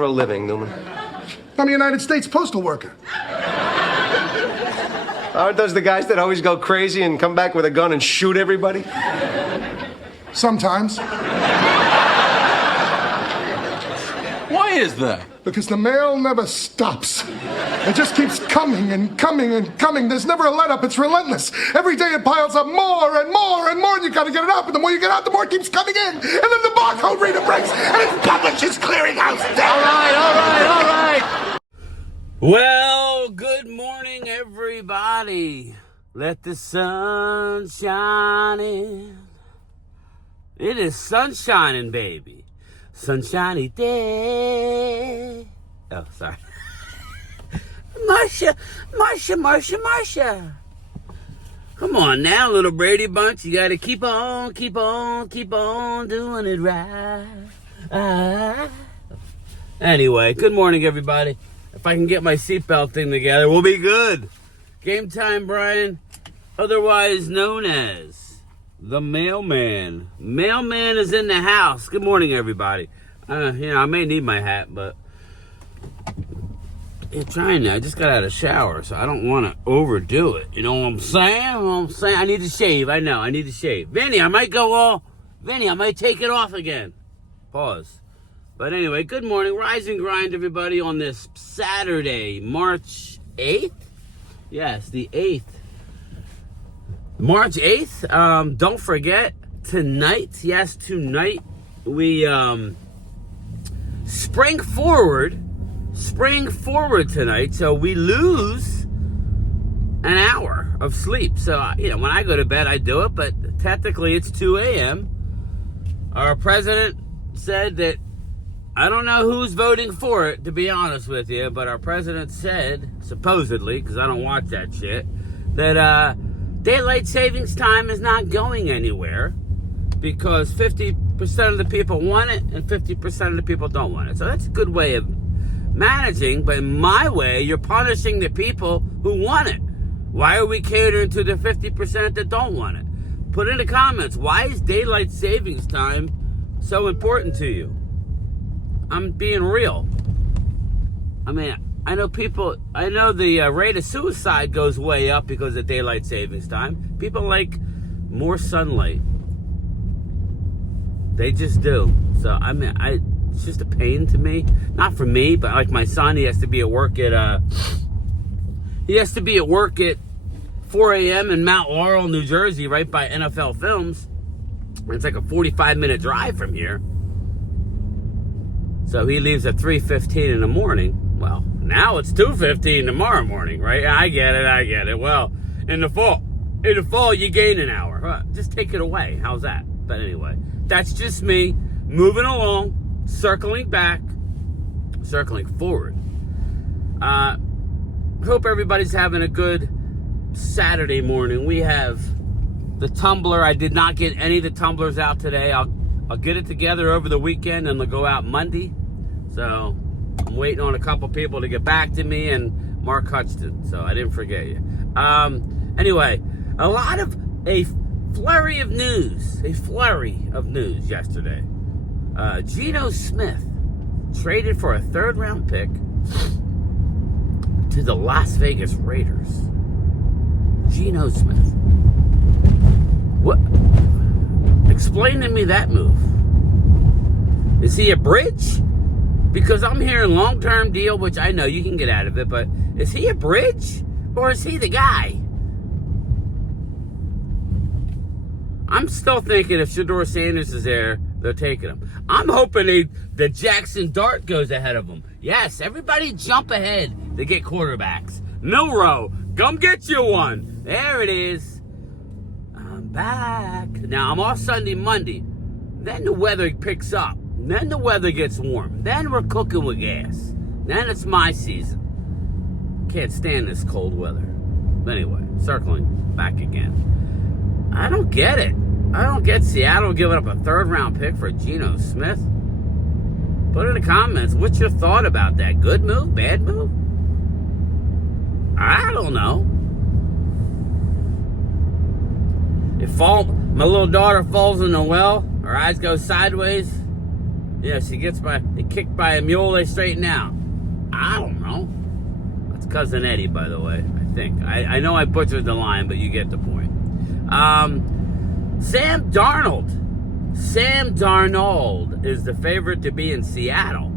for a living, Newman? I'm a United States postal worker. Aren't those the guys that always go crazy and come back with a gun and shoot everybody? Sometimes. Why is that? Because the mail never stops. It just keeps coming and coming and coming. There's never a let up. It's relentless. Every day it piles up more and more and more, and you gotta get it out. But the more you get out, the more it keeps coming in. And then the barcode reader breaks, and it's Publishers Clearinghouse Day. All right. Well, good morning, everybody. Let the sun shine in. It is sun shining, baby. Sunshiny day. Oh, sorry. Marsha. Come on now, little Brady Bunch. You gotta keep on doing it right. Anyway, good morning, everybody. If I can get my seatbelt thing together, we'll be good. Game time, Brian. Otherwise known as the mailman. Mailman is in the house. Good morning, everybody. I may need my hat, but I just got out of the shower, so I don't want to overdo it. You know what I'm saying? I need to shave. I know, I need to shave. Vinny, I might take it off again. Pause. But anyway, good morning. Rise and grind, everybody, on this Saturday, March 8th? Yes, the 8th. March 8th. Don't forget, tonight, we spring forward tonight, so we lose an hour of sleep. So, when I go to bed, I do it, but technically it's 2 a.m. Our president said that, I don't know who's voting for it, to be honest with you, but our president said, supposedly, because I don't watch that shit, that daylight savings time is not going anywhere because 50% of the people want it and 50% of the people don't want it. So that's a good way of managing, but in my way, you're punishing the people who want it. Why are we catering to the 50% that don't want it? Put in the comments, why is daylight savings time so important to you? I'm being real. I mean, I know the rate of suicide goes way up because of daylight savings time. People like more sunlight. They just do. So, I mean, it's just a pain to me. Not for me, but like my son, he has to be at work at 4 a.m. in Mount Laurel, New Jersey, right by NFL Films. It's like a 45-minute drive from here. So he leaves at 3:15 in the morning. Well, now it's 2:15 tomorrow morning, right? I get it. Well, in the fall, you gain an hour. Just take it away. How's that? But anyway, that's just me moving along, circling forward. Hope everybody's having a good Saturday morning. We have the tumbler. I did not get any of the tumblers out today. I'll get it together over the weekend and they'll go out Monday. So I'm waiting on a couple people to get back to me and Mark Hutchinson. So I didn't forget you. Anyway, a flurry of news yesterday. Geno Smith traded for a third-round pick to the Las Vegas Raiders. Geno Smith. What? Explain to me that move. Is he a bridge? Because I'm hearing long-term deal, which I know you can get out of it, but is he a bridge or is he the guy? I'm still thinking if Shedeur Sanders is there, they're taking him. I'm hoping that Jackson Dart goes ahead of him. Yes, everybody jump ahead to get quarterbacks. Milrow, come get you one. There it is. I'm back. Now, I'm off Sunday, Monday. Then the weather picks up. Then the weather gets warm. Then we're cooking with gas. Then it's my season. Can't stand this cold weather. But anyway, circling back again. I don't get it. I don't get Seattle giving up a third-round pick for Geno Smith. Put in the comments, what's your thought about that? Good move? Bad move? I don't know. My little daughter falls in the well, her eyes go sideways. Yeah, she gets kicked by a mule, they straighten out. I don't know. That's Cousin Eddie, by the way, I think. I know I butchered the line, but you get the point. Sam Darnold. Sam Darnold is the favorite to be in Seattle.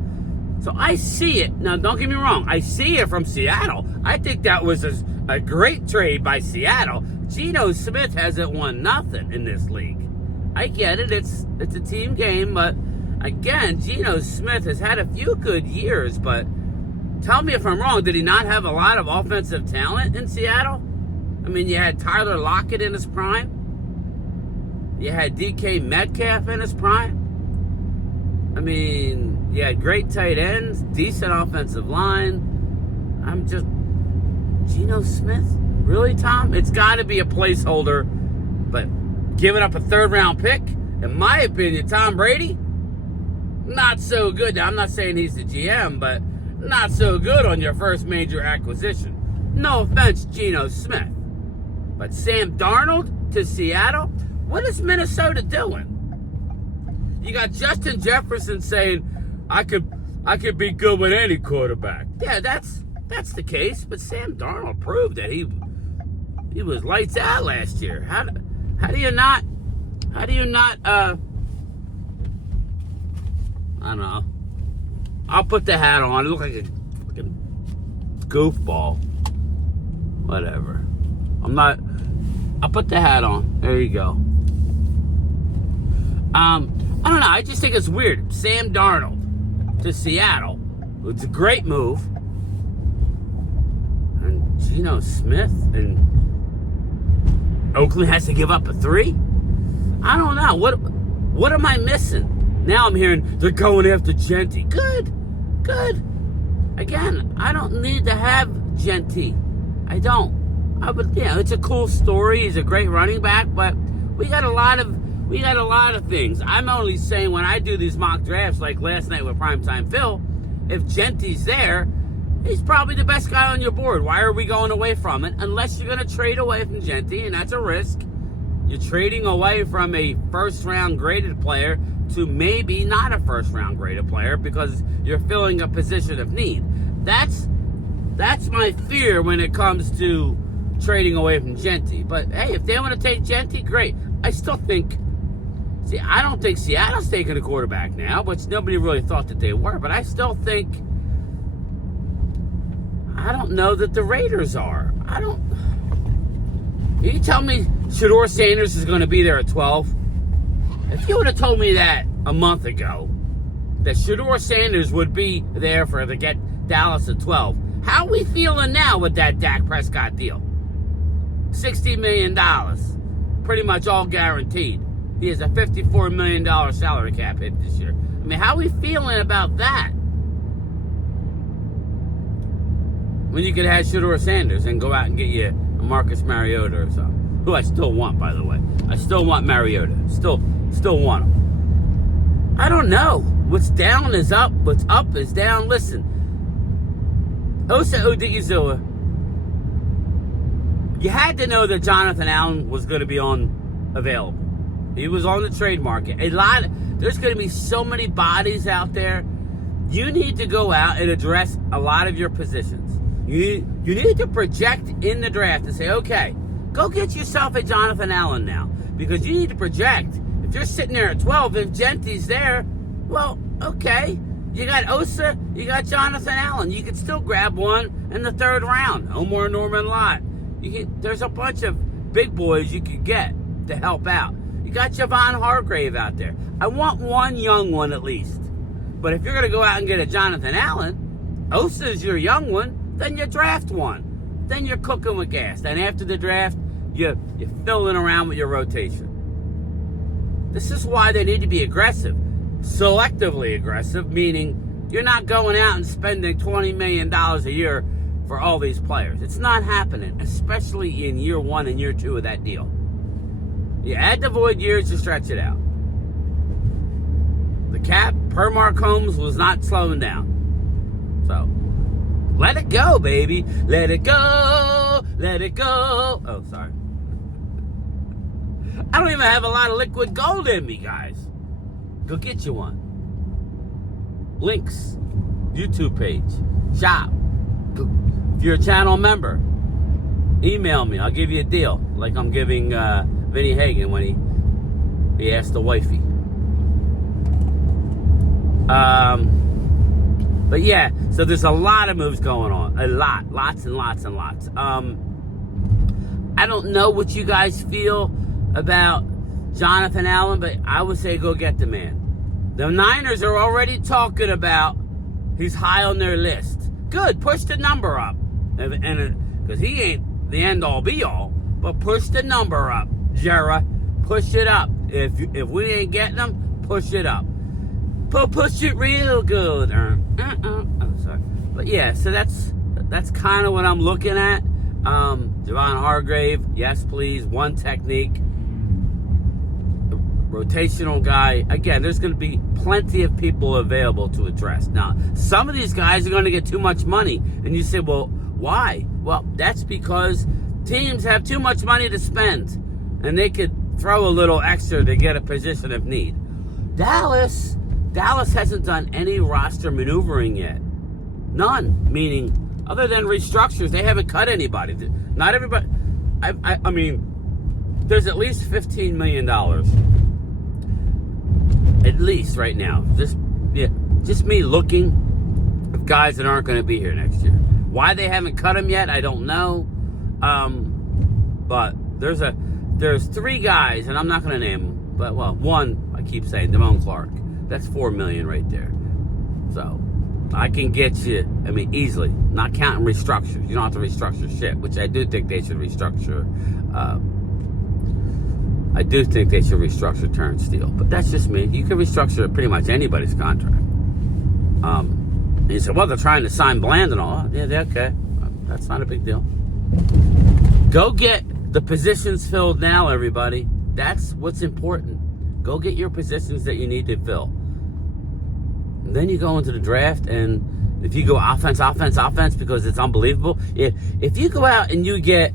So I see it. Now, don't get me wrong. I see it from Seattle. I think that was a great trade by Seattle. Geno Smith hasn't won nothing in this league. I get it. It's a team game, but again, Geno Smith has had a few good years, but tell me if I'm wrong. Did he not have a lot of offensive talent in Seattle? I mean, you had Tyler Lockett in his prime. You had DK Metcalf in his prime. I mean, you had great tight ends, decent offensive line. Geno Smith? Really, Tom? It's got to be a placeholder, but giving up a third-round pick, in my opinion, Tom Brady, not so good. Now, I'm not saying he's the GM, but not so good on your first major acquisition. No offense, Geno Smith. But Sam Darnold to Seattle? What is Minnesota doing? You got Justin Jefferson saying, I could be good with any quarterback. Yeah, that's the case, but Sam Darnold proved that he was lights out last year. How do you not I don't know. I'll put the hat on. It looks like a fucking goofball. Whatever. I'll put the hat on. There you go. I don't know. I just think it's weird. Sam Darnold to Seattle. It's a great move. And Geno Smith and Oakland has to give up a 3? I don't know. What am I missing? Now I'm hearing they're going after Genty. Good. Again, I don't need to have Genty. I don't. It's a cool story. He's a great running back, but we got a lot of things. I'm only saying when I do these mock drafts, like last night with Primetime Phil, if Genty's there, he's probably the best guy on your board. Why are we going away from it? Unless you're going to trade away from Genty, and that's a risk. You're trading away from a first-round graded player to maybe not a first-round graded player because you're filling a position of need. That's my fear when it comes to trading away from Genty. But hey, if they want to take Genty, great. I don't think Seattle's taking a quarterback now, which nobody really thought that they were, but I still think, I don't know that the Raiders are. You tell me Shedeur Sanders is going to be there at 12? If you would have told me that a month ago, that Shedeur Sanders would be there to get Dallas at 12, how are we feeling now with that Dak Prescott deal? $60 million. Pretty much all guaranteed. He has a $54 million salary cap hit this year. I mean, how are we feeling about that? When you could have Shedeur Sanders and go out and get you a Marcus Mariota or something. Who I still want, by the way. I still want Mariota. Still want him. I don't know. What's down is up. What's up is down. Listen. Osa Odigizua. You had to know that Jonathan Allen was going to be available. He was on the trade market. There's going to be so many bodies out there. You need to go out and address a lot of your positions. You need to project in the draft and say, okay, go get yourself a Jonathan Allen now. Because you need to project. If you're sitting there at 12, if Genty's there, well, okay. You got Osa, you got Jonathan Allen. You can still grab one in the 3rd round. Omar Norman Lott. There's a bunch of big boys you could get to help out. You got Javon Hargrave out there. I want one young one at least. But if you're going to go out and get a Jonathan Allen, Osa's your young one, then you draft one. Then you're cooking with gas. Then after the draft, you're filling around with your rotation. This is why they need to be aggressive. Selectively aggressive, meaning you're not going out and spending $20 million a year for all these players. It's not happening, especially in year 1 and year 2 of that deal. You add the void years to stretch it out. The cap, per Mark Holmes, was not slowing down. So, let it go, baby. Let it go. Let it go. Oh, sorry. I don't even have a lot of liquid gold in me, guys. Go get you one. links, YouTube page, shop. If you're a channel member, email me. I'll give you a deal, like I'm giving Vinny Hagen when he asked the wifey. But yeah, so there's a lot of moves going on. Lots and lots and lots. I don't know what you guys feel about Jonathan Allen, but I would say go get the man. The Niners are already talking about he's high on their list. Good, push the number up. And because he ain't the end-all be-all, but push the number up, Jera. Push it up. If we ain't getting them, push it up. Push it real good. Oh, sorry. But yeah, so that's kind of what I'm looking at. Javon Hargrave, yes please. One technique. Rotational guy. Again, there's going to be plenty of people available to address. Now, some of these guys are going to get too much money. And you say, well, why? Well, that's because teams have too much money to spend. And they could throw a little extra to get a position of need. Dallas hasn't done any roster maneuvering yet. None. Meaning, other than restructures, they haven't cut anybody. Not everybody. I mean, there's at least $15 million. At least right now. Just me looking at guys that aren't going to be here next year. Why they haven't cut them yet, I don't know. But there's three guys, and I'm not going to name them. But, well, one, I keep saying, Damone Clark. That's $4 million right there. So, I can get you, easily. Not counting restructures. You don't have to restructure shit, which I do think they should restructure. I do think they should restructure Turnstile. But that's just me. You can restructure pretty much anybody's contract. And you say, well, they're trying to sign Bland and all. Yeah, okay. That's not a big deal. Go get the positions filled now, everybody. That's what's important. Go get your positions that you need to fill. And then you go into the draft, and if you go offense, because it's unbelievable. If you go out and you get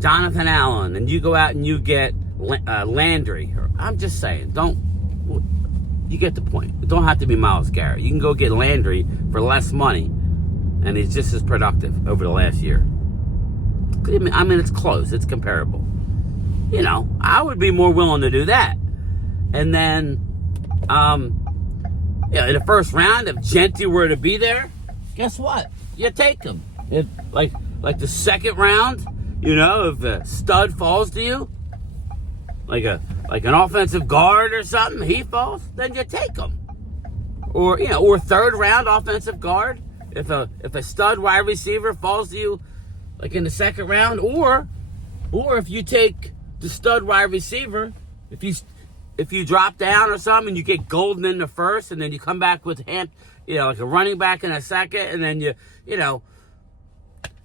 Jonathan Allen, and you go out and you get Landry, I'm just saying, you get the point. It don't have to be Myles Garrett. You can go get Landry for less money, and he's just as productive over the last year. It's close. It's comparable. I would be more willing to do that. And then, in the first round, if Gentry were to be there, guess what? You take him. Like the second round, if the stud falls to you, like an offensive guard or something, he falls, then you take him. Or third round offensive guard, if a stud wide receiver falls to you, like in the second round, or if you take the stud wide receiver, if you drop down or something and you get Golden in the first, and then you come back with like a running back in a second, and then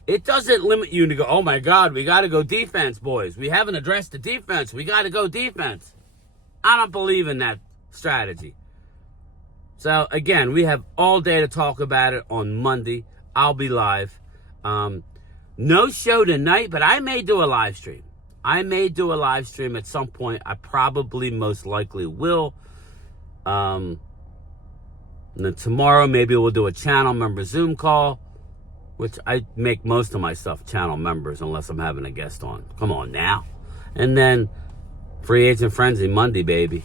it doesn't limit you to go, oh my God, we got to go defense, boys. We haven't addressed the defense. We got to go defense. I don't believe in that strategy. So again, we have all day to talk about it on Monday. I'll be live. No show tonight, but I may do a live stream. At some point. I probably most likely will. And then tomorrow, maybe we'll do a channel member Zoom call, which I make most of my stuff channel members unless I'm having a guest on. Come on now. And then free agent frenzy Monday, baby.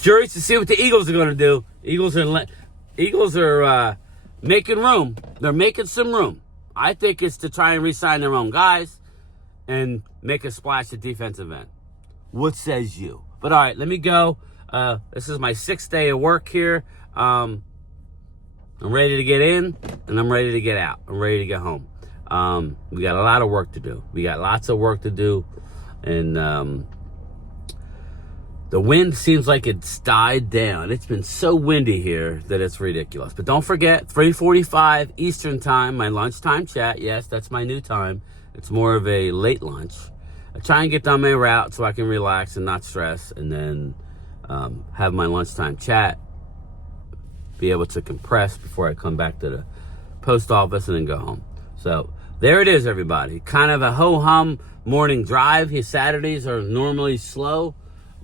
Curious to see what the Eagles are going to do. Eagles are making room. They're making some room. I think it's to try and re-sign their own guys and make a splash at defensive end. What says you? But all right, let me go. This is my 6th day of work here. I'm ready to get in, and I'm ready to get out. I'm ready to get home. We got a lot of work to do. We got lots of work to do. And the wind seems like it's died down. It's been so windy here that it's ridiculous. But don't forget, 3:45 Eastern time, my lunchtime chat. Yes, that's my new time. It's more of a late lunch. I try and get done my route so I can relax and not stress, and then have my lunchtime chat, be able to compress before I come back to the post office and then go home. So there it is, everybody. Kind of a ho-hum morning drive. His Saturdays are normally slow.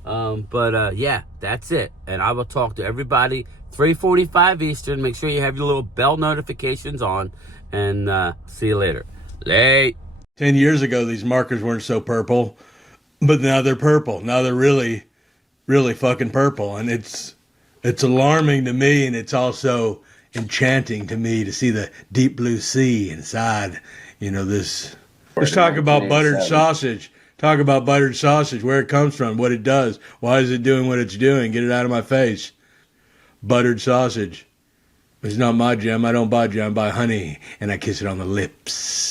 Yeah, that's it. And I will talk to everybody 3:45 Eastern. Make sure you have your little bell notifications on. And see you later. Late. 10 years ago, these markers weren't so purple, but now they're purple. Now they're really, really fucking purple. And it's alarming to me, and it's also enchanting to me to see the deep blue sea inside, this. Let's talk about buttered sausage. Talk about buttered sausage, where it comes from, what it does. Why is it doing what it's doing? Get it out of my face. Buttered sausage. It's not my jam. I don't buy jam. I buy honey, and I kiss it on the lips.